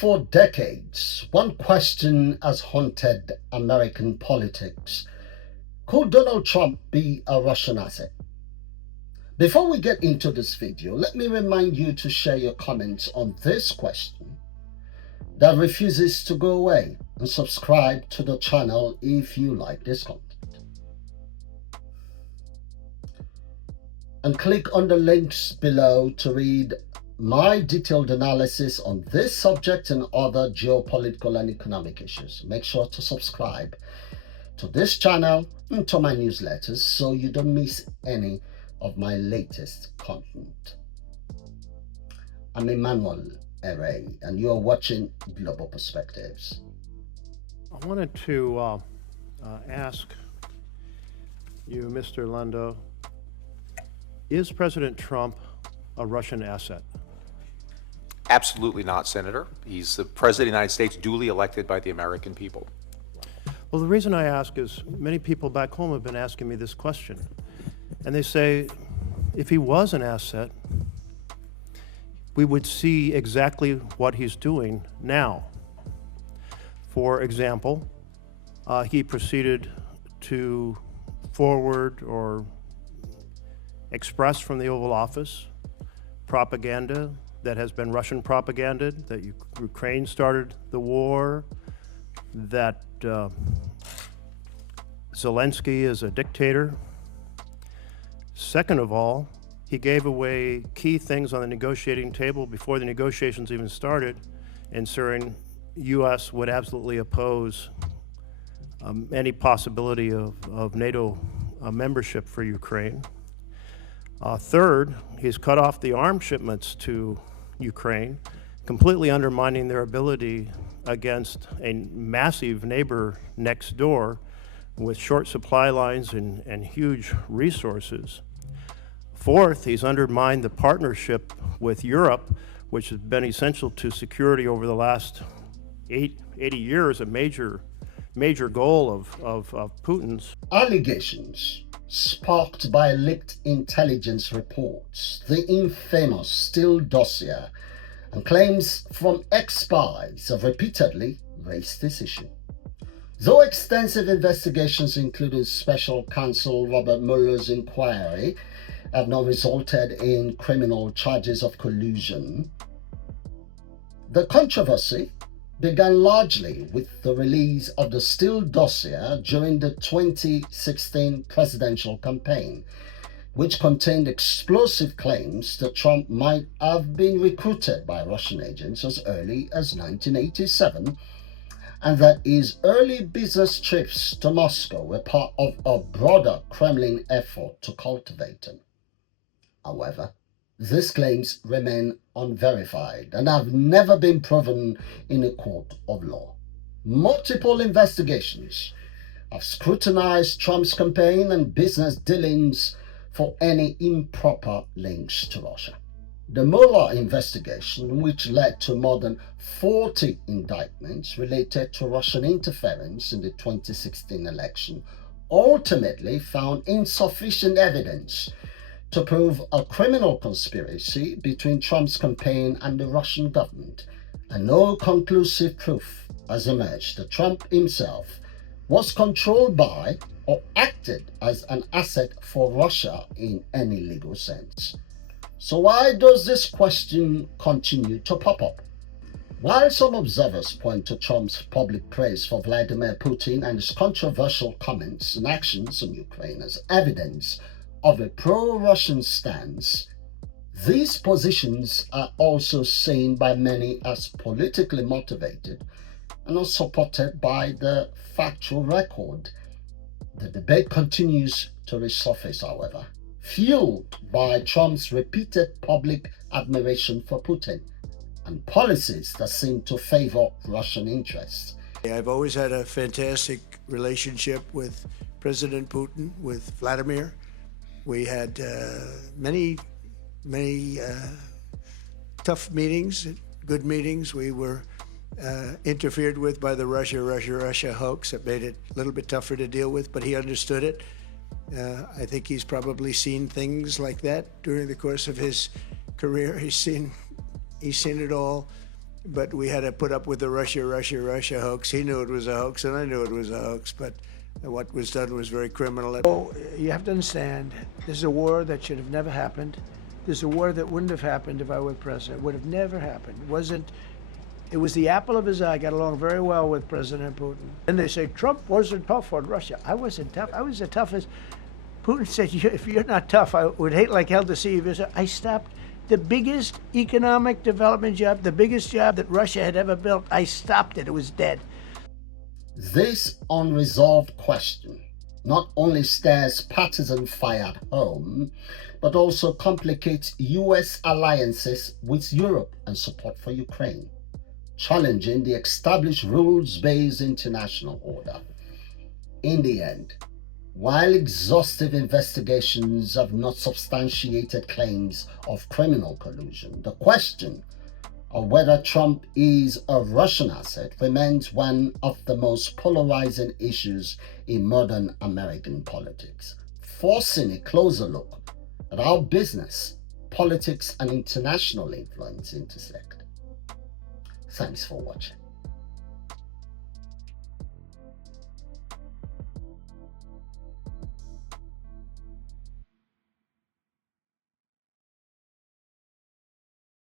For decades, one question has haunted American politics. Could Donald Trump be a Russian asset? Before we get into this video, let me remind you to share your comments on this question that refuses to go away, and subscribe to the channel if you like this content. And click on the links below to read my detailed analysis on this subject and other geopolitical and economic issues. Make sure to subscribe to this channel and to my newsletters so you don't miss any of my latest content. I'm Emmanuel Ere, and you're watching Global Perspectives. I wanted to ask you, Mr. Lando, is President Trump a Russian asset? Absolutely not, Senator. He's the President of the United States, duly elected by the American people. Well, the reason I ask is many people back home have been asking me this question. And they say, if he was an asset, we would see exactly what he's doing now. For example, he proceeded to forward or express from the Oval Office propaganda that has been Russian propaganda, that Ukraine started the war, that Zelensky is a dictator. Second of all, he gave away key things on the negotiating table before the negotiations even started, ensuring U.S. would absolutely oppose any possibility of NATO membership for Ukraine. Third, he's cut off the arms shipments to Ukraine, completely undermining their ability against a massive neighbor next door with short supply lines and huge resources. Fourth, he's undermined the partnership with Europe, which has been essential to security over the last 80 years, a major goal of Putin's. Allegations sparked by leaked intelligence reports, the infamous Steele dossier, and claims from ex-spies have repeatedly raised this issue. Though extensive investigations, including Special Counsel Robert Mueller's inquiry, have not resulted in criminal charges of collusion, the controversy began largely with the release of the Steele dossier during the 2016 presidential campaign, which contained explosive claims that Trump might have been recruited by Russian agents as early as 1987, and that his early business trips to Moscow were part of a broader Kremlin effort to cultivate him. However, these claims remain unverified and have never been proven in a court of law. Multiple investigations have scrutinized Trump's campaign and business dealings for any improper links to Russia. The Mueller investigation, which led to more than 40 indictments related to Russian interference in the 2016 election, ultimately found insufficient evidence to prove a criminal conspiracy between Trump's campaign and the Russian government, and no conclusive proof has emerged that Trump himself was controlled by or acted as an asset for Russia in any legal sense. So why does this question continue to pop up? While some observers point to Trump's public praise for Vladimir Putin and his controversial comments and actions on Ukraine as evidence of a pro-Russian stance, these positions are also seen by many as politically motivated and are supported by the factual record. The debate continues to resurface, however, fueled by Trump's repeated public admiration for Putin and policies that seem to favor Russian interests. I've always had a fantastic relationship with President Putin, with Vladimir. We had many tough meetings, good meetings. We were interfered with by the Russia hoax. It made it a little bit tougher to deal with, but he understood it. I think he's probably seen things like that during the course of his career. He's seen it all. but we had to put up with the Russia hoax. He knew it was a hoax, and I knew it was a hoax, but what was done was very criminal. Oh, you have to understand, this is a war that should have never happened. This is a war that wouldn't have happened if I were president. It would have never happened. It was the apple of his eye. I got along very well with President Putin. And they say, Trump wasn't tough on Russia. I wasn't tough. I was the toughest. Putin said, if you're not tough, I would hate like hell to see you visit. I stopped the biggest economic development job, the biggest job that Russia had ever built. I stopped it. It was dead. This unresolved question not only stirs partisan fire at home, but also complicates U.S. alliances with Europe and support for Ukraine, challenging the established rules-based international order. In the end, while exhaustive investigations have not substantiated claims of criminal collusion, the question of whether Trump is a Russian asset remains one of the most polarizing issues in modern American politics, forcing a closer look at how business, politics, and international influence intersect. Thanks for watching.